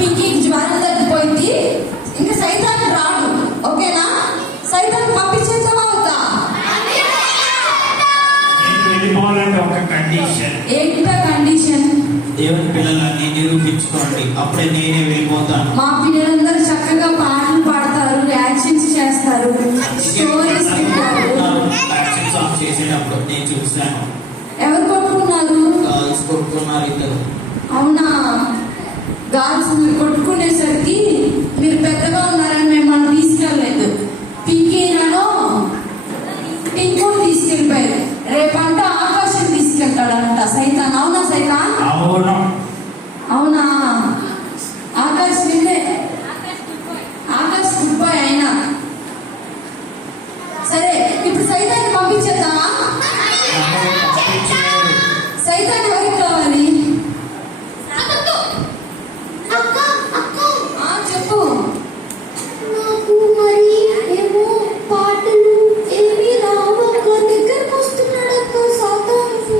పింకీకి జ్వరం తగ్గిపోయింది, ఇంకా సైతాన్ రాడు. ఓకేనా? సైతాన్ పంపించేద్దామా అవుతా? ఒక కండిషన్. ఏంటో కండిషన్? దేవుని పిల్లలని నిరూపించుకోండి, అప్పుడే నేనే వెళ్ళిపోతాను. మా పిల్లలందరూ చక్కగా పాటలు పాడతారు, యాక్షన్స్ చేస్తారు, స్టోరీస్ వింటారు. యాక్షన్ సాంగ్ చేసేటప్పుడు నేను చూశాను. ఎవరు కొట్టుకున్నారు? గర్ల్స్ కొట్టుకున్నారు ఇద్దరు. అవునా? గర్ల్స్ మీరు కొట్టుకునేసరికి మీరు పెద్దగా ఉన్నారని మిమ్మల్ని తీసుకెళ్ళలేదు. పింకీనో పింకు తీసుకెళ్ళిపోయారు. రేపంట ఆకాశం తీసుకెళ్తాడంట సైతాన్. అవునా సైతాన్? అవును. అవునా? ఆకాశ్ విన్నే, ఆకాశ్ గుడ్ బాయ్ అయినా సరే. ఇప్పుడు సైతాన్ని పంపించేద్దామా? సైతాన్ ఎవరికి కావాలి? చెప్పు. నాకు మరి ఏమో పాటలు ఏమీ రావు అక్క. దగ్గరకు వస్తున్నాడక్క సాతాను.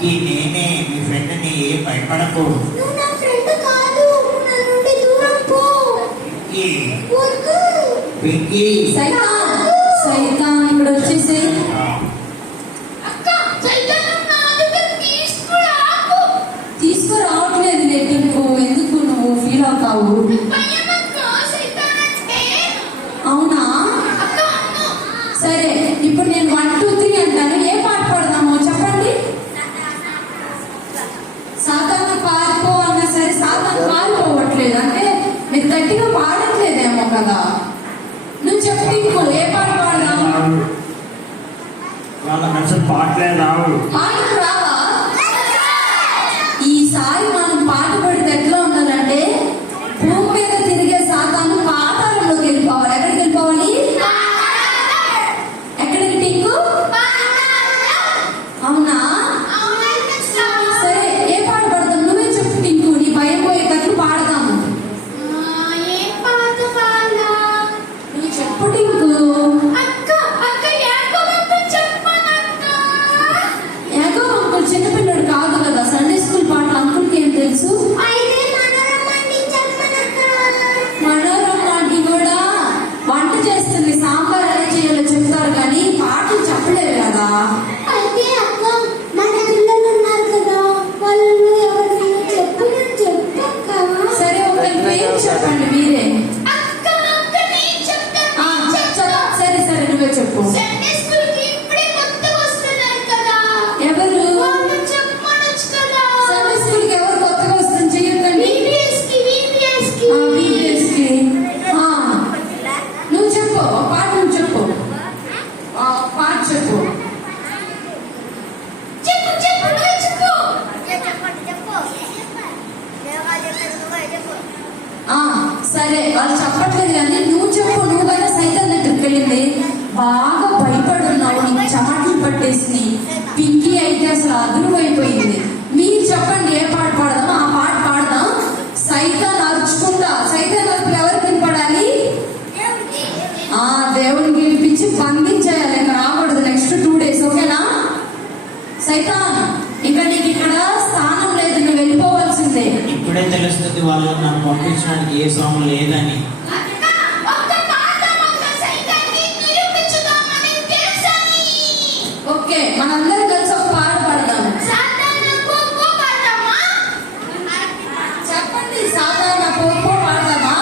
నేనే మీ ఫ్రెండ్ ని భయపడకు. నువ్వు నా ఫ్రెండ్ కాదు, నా నుండి దూరం పో. వద్దు. సైతాన్, సైతాన్ ఇక్కడ వచ్చేసి. అక్క సైతాన్ నా దగ్గర తీసుకురాకు. తీసుకురావట్లేదు నీకు. ఎందుకు నువ్వు ఫీల్ అవుతావు? అవునా? సరే, ఇప్పుడు నేను 1 2 3 అంటాను. ఏ పాట పాడదామో చెప్పండి. సాతాను పారిపో అన్నా సరే సాతాను పారిపోవట్లేదు అంటే మీరు గట్టిగా పాడట్లేదేమో కదా. నువ్వు చెప్పు ఇంకో ఏ పాట పాడదాం? వాళ్ళ మనసు పాటలే రావు. పాటలు రావా? ఈసారి మనం పాట పడితే ఎట్లా ఉండాలంటే భూమి మీద తిరిగే సాతాను పాతాళంలోకి వెళ్ళిపోవాలి. ఎక్కడికి వెళ్ళిపోవాలి? ఎక్కడికి టింకు? అవునా? సరే, ఏ పాట పడదాం? నువ్వే చెప్పు టింకు. నీ భయం పోయేటట్లు పాడదాము. నువ్వు చెప్పు టింకు. యాగో అంకుల్ చిన్నపిల్లడు కాదు కదా, సండే స్కూల్ పాటలు అంకుల్కి ఏం తెలుసు? మనోరమ ఆంటీ కూడా వంట చేస్తుంది, సాంబార్ ఎలా చేయాలో చెప్తారు కానీ పాటలు చెప్పలేరు కదా. అయితే అక్క మన పిల్లలు ఉన్నారు కదా, వాళ్ళు ఎవరు చెప్పమని చెప్పక్క. సరే, ఒకరి పేరు చెప్పండి మీరే. సరే సరే, నువ్వే చెప్పు. ఎవరు? సండే స్కూల్కి ఎవరు కొత్తగా వస్తుంది చెయ్యకండి. VBS కి. నువ్వు చెప్పు ఒక పాట. నువ్వు చెప్పు పాట చెప్పు. సరే, వాళ్ళు చెప్పట్లేదు కానీ నువ్వు చెప్పు. నువ్వైనా సైతాన్ దగ్గరికి వెళ్ళింది బాగా భయపడున్నావు, నీకు చెమటలు పట్టేసి. పింకీ అయితే అసలు అదురువైపోయింది. మీరు చెప్పండి ఏ పాట పాడదాం? ఆ పాట పాడదాం. సైతాన్ అరుచుకుంటా. సైతాన్ అరుపులు ఎవరికి వినపడాలి? దేవునికి పిలిపించి బంధించేయాలి. ఇంకా రాకూడదు నెక్స్ట్ 2 days. ఓకేనా? సైతాన్, ఇంకా నీకు ఇక్కడ స్థానం లేదు, నువ్వు వెళ్ళిపోవాల్సిందే. ఇప్పుడే తెలుస్తుంది వాళ్ళు నన్ను పంపించడానికి ఏ సాంగ్ లేదని. ఓకే, మనందరం కలిసి ఒక పాట పాడదాం. చెప్పండి. సాధారణ పోపో పాడదామా?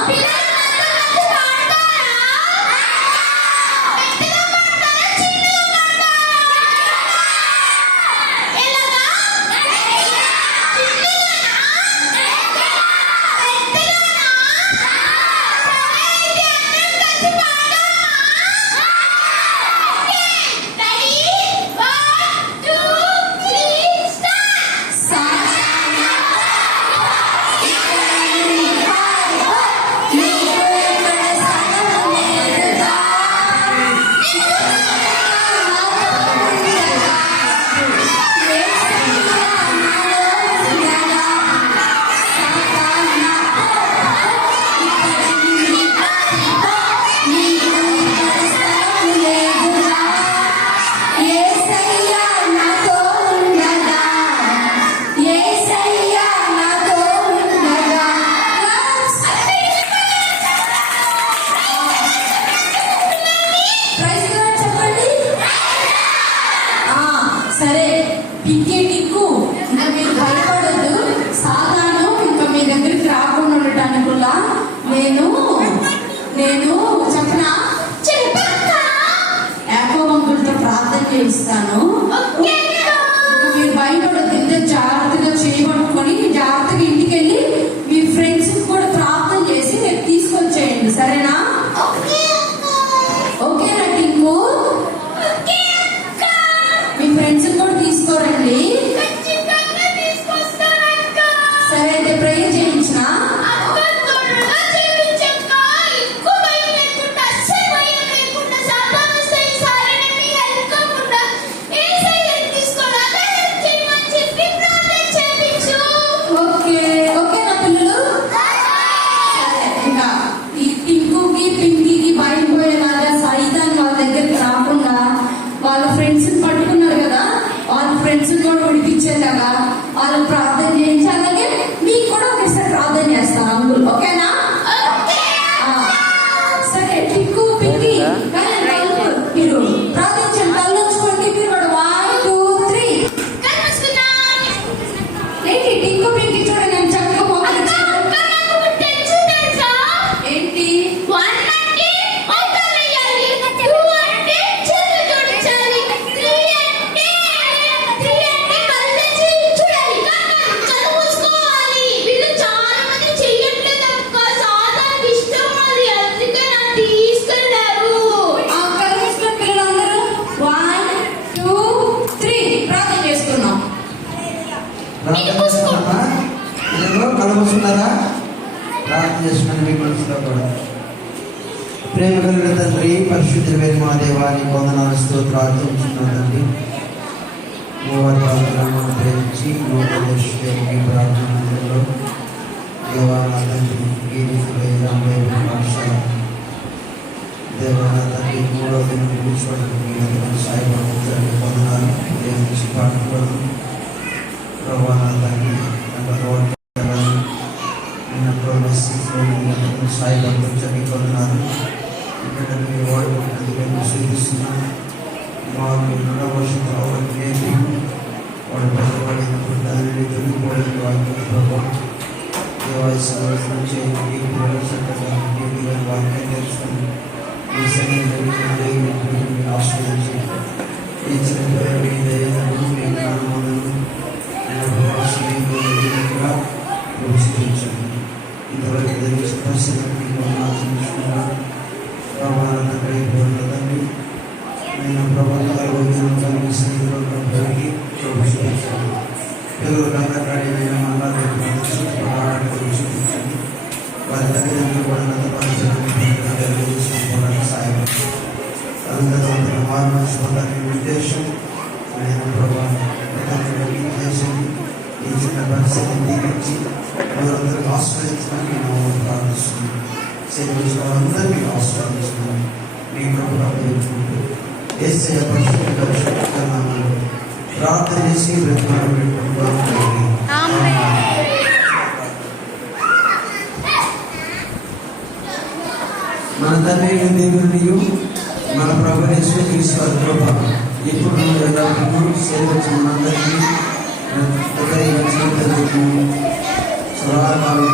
నేను చెప్పనా? యాకోబంకులతో ప్రార్థన చేయిస్తాను. మీరు భయపడొద్దు, ఇద్దరు జాగ్రత్తగా చేయబట్టుకొని జాగ్రత్తగా ఇంటికి వెళ్ళి మీ ఫ్రెండ్స్ కూడా ప్రార్థన చేసి రేపు తీసుకొచ్చేయండి, సరేనా? ఓకేనా టింకు? మీ ఫ్రెండ్స్ కూడా తీసుకోరండి. సరే అయితే ప్రేయర్ చేయించిన ఓకేనా పిల్లలు? సరే, ఇంకా ఈ టింకుకి పింకీకి భయపోయేలాగా సైతాన్ వాళ్ళ దగ్గరికి రాకుండా వాళ్ళ ఫ్రెండ్స్ పట్టుకున్నారు కదా, వాళ్ళ ఫ్రెండ్స్ కూడా విడిపించేలాగా వాళ్ళని ప్రార్థన చేయించి, అలాగే మీకు కూడా ఒకసారి ప్రార్థన చేస్తాను అంకుల్, ఓకేనా? సరే టింకు పింకీ మీరు ప్రార్థించండి. కళ్ళు ఉంచుకోండి. మీరు కూడా 1 2 3 ఏంటి టింకు పింకీ చూడండి, నేను చక్కగా మోకరించాను. ఏంటి? ఆ కళ్ళు మూసుకొని పిల్లలందరూ 1 2 3 ప్రార్థన చేసుకున్నాం. కలవస్తున్నారా? ప్రార్థన చేసుకుని మీ మనసులో కూడా. ప్రేమ కలిగిన తండ్రి, పరిశుద్ధ వేరు మా దేవాన్ని వందనాలు స్తోత్రాలు చెల్లిస్తున్నానండి. మూవారి పాత్రలను ప్రేమించి మీ ప్రార్థనలో దేవాల తండ్రి ఈ రీతిలో భాష దేవాల తండ్రి 3వ దినం కూర్చోవడానికి సాయపడుతుంది. వందనాలు ప్రేమించి పాటుకోవడం ప్రభావ తండ్రి సాయపడుతుంది పొందినారు. ఇక్కడ మీరు వాడుకుంటుంది మేము సూచిస్తున్నాను. వారు నడవలసిన నేర్పి వాడు బయటపడినప్పుడు దానిని తొలిపోవడానికి వాక్యం ప్రభావం దేవాలయం చేయండి. చక్కగా వాక్యం నేర్చుకుని ఈ సమయంలో ఆశ్రయించి ఇచ్చిన మీ జ్ఞానములను ఇంతవరకు జరిగిన పరిస్థితులకి ప్రభావాలందరి నేను ప్రభుత్వాలు స్నేహితులకి చూపించాను. పిల్లలు కందకాడి మళ్ళా చూపించండి. వారి తల్లిదండ్రులు కూడా తీసుకోవడానికి సాయపడి అందరూ మార్చుకోవడానికి ఉద్దేశం నేను ప్రభావం చేసింది. ఈ చిన్న పరిస్థితిని దీవించి వారందరూ ఆశ్రయించడానికి నేను ప్రార్థిస్తున్నాను. సేవించిన వారందరినీ ఆశ్రయించుకున్నాను. మీ ప్రభుత్వం ఏసయ పరిశుద్ధ నామములో ప్రార్థన చేసి బ్రతిమాలు పెట్టుకుంటున్నాను. మన తండ్రి దేవునియు మన ప్రభు యేసుక్రీస్తు కృప ఇప్పుడు ఎల్లప్పుడూ సేవించిన మనందరికీ సదాకాలం